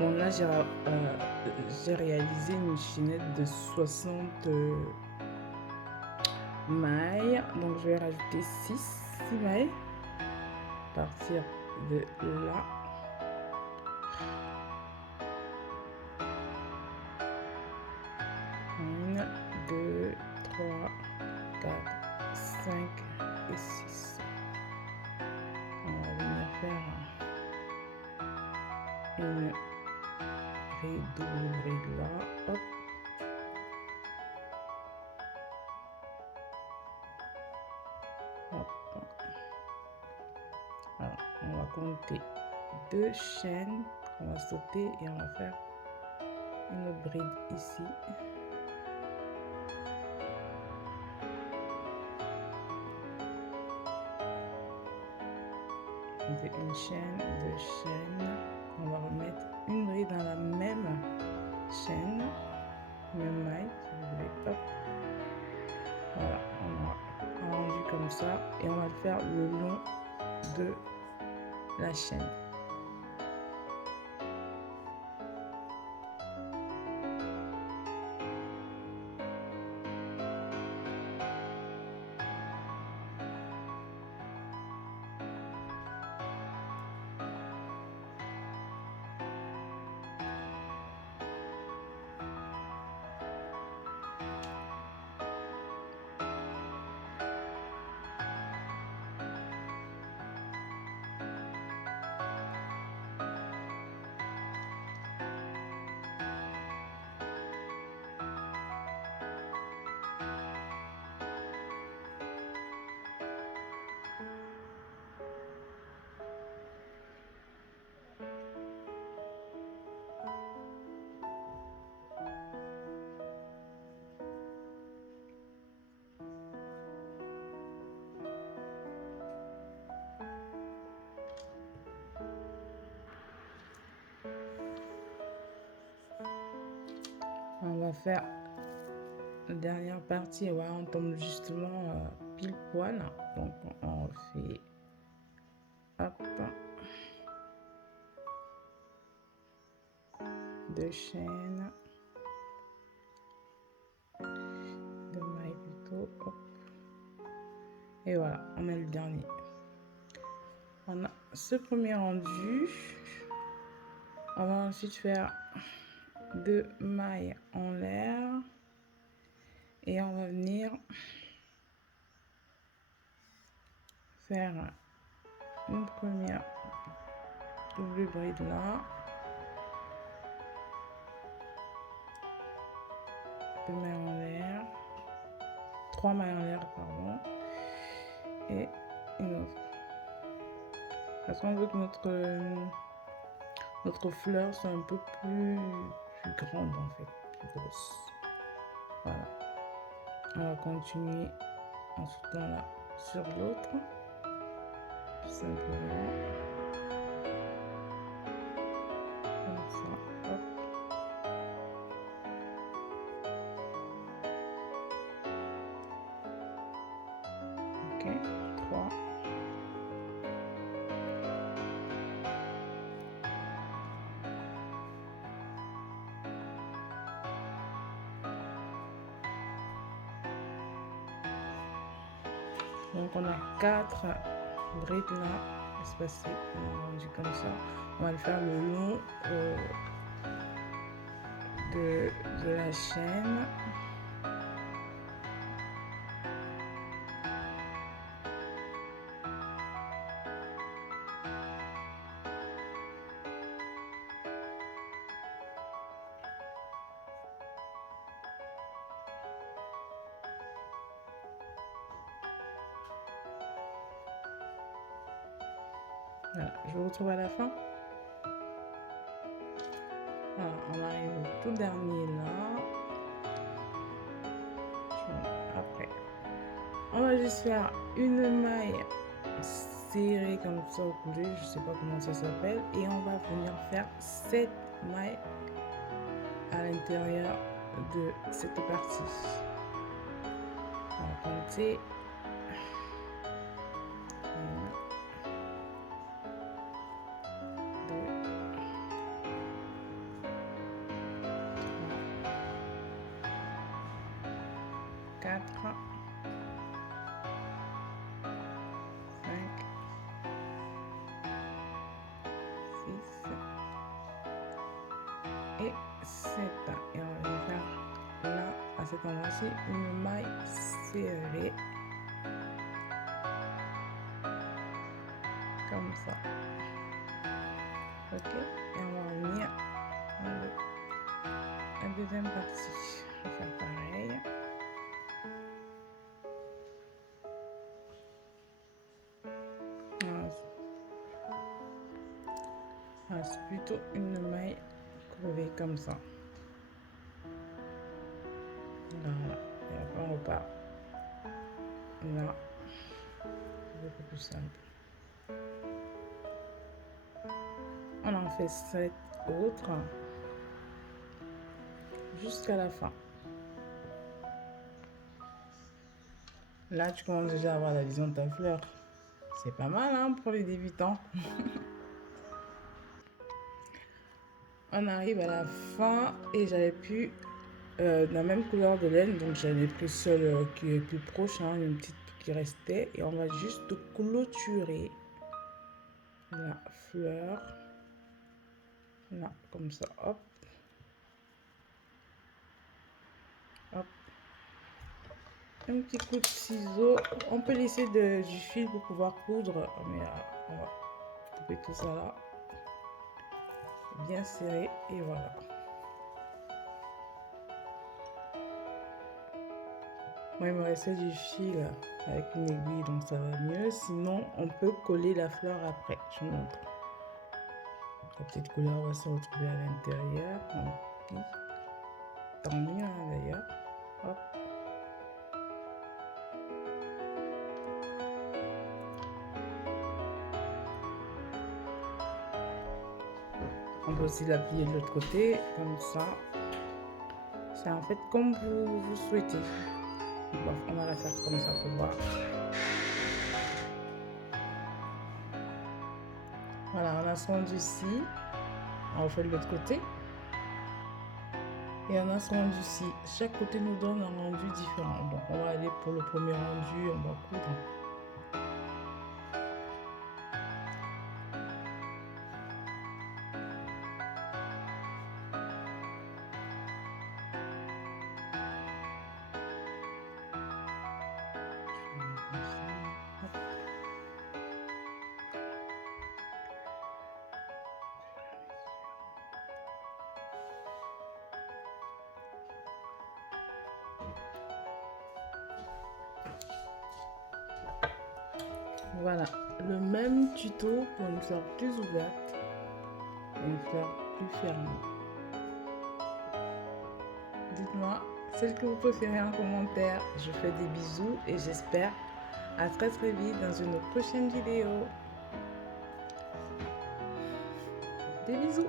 Bon, là, j'ai réalisé une chaînette de 60 mailles. Donc, je vais rajouter 6 mailles à partir de là. Une, deux, trois, quatre, 5 et 6. On va venir faire une double bride là. Hop. Hop. Alors, on va compter 2 chaînes. On va sauter et on va faire une bride ici. Une chaîne, 2 chaînes. On va remettre une bride dans la même chaîne, même maille si vous voulez. Hop. Voilà, on a rendu comme ça et on va le faire le long de la chaîne. On va faire la dernière partie et voilà, on tombe justement pile poil. Donc on fait hop, 2 chaînes, 2 mailles plutôt, hop. Et voilà, on met le dernier. On a ce premier rendu. On va ensuite faire 2 mailles en l'air et on va venir faire une première double bride là, 2 mailles en l'air, 3 mailles en l'air pardon, et une autre parce qu'on veut que notre fleur soit un peu plus grande en fait, plus grosse. Voilà, on va continuer en sautant là sur l'autre tout simplement comme ça. Hop. Ok, 3. Donc on a 4 brides là espacées, on a rendu comme ça. On va le faire le long de la chaîne. Voilà, je vous retrouve à la fin. Voilà, on arrive au tout dernier là. Après, on va juste faire une maille serrée comme ça au coude, je sais pas comment ça s'appelle, et on va venir faire 7 mailles à l'intérieur de cette partie. On va compter 1, 2, 4, 5, 6 et 7. Et on va faire là, à cet endroit-ci, une maille serrée. Comme ça. Ok, et on va revenir à la deuxième partie. On va faire pareil. Voilà, c'est plutôt une maille crevée comme ça. Voilà, et après on repart là, beaucoup plus simple. On en fait 7 autres jusqu'à la fin. Là, tu commences déjà à avoir la vision de ta fleur. C'est pas mal hein, pour les débutants. On arrive à la fin et j'avais plus la même couleur de laine, donc j'avais pris celle qui est plus proche, hein, une petite qui restait, et on va juste clôturer la fleur là, comme ça, hop, hop, un petit coup de ciseau. On peut laisser du fil pour pouvoir coudre, mais on va couper tout ça là, bien serré, et voilà. Moi, il me restait du fil avec une aiguille, donc ça va mieux. Sinon, on peut coller la fleur après. Je vous montre. La petite couleur va se retrouver à l'intérieur. Tant mieux, hein, d'ailleurs. Hop. On peut aussi l'appuyer de l'autre côté, comme ça. C'est en fait comme vous souhaitez. Bon, on va la faire comme ça pour voir. Voilà, on a ce rendu-ci. On refait de l'autre côté. Et on a ce rendu-ci. Chaque côté nous donne un rendu différent. Donc, on va aller pour le premier rendu. On va coudre. Voilà, le même tuto pour une fleur plus ouverte et une fleur plus fermée. Dites-moi celle que vous préférez en commentaire. Je fais des bisous et j'espère à très vite dans une prochaine vidéo. Des bisous.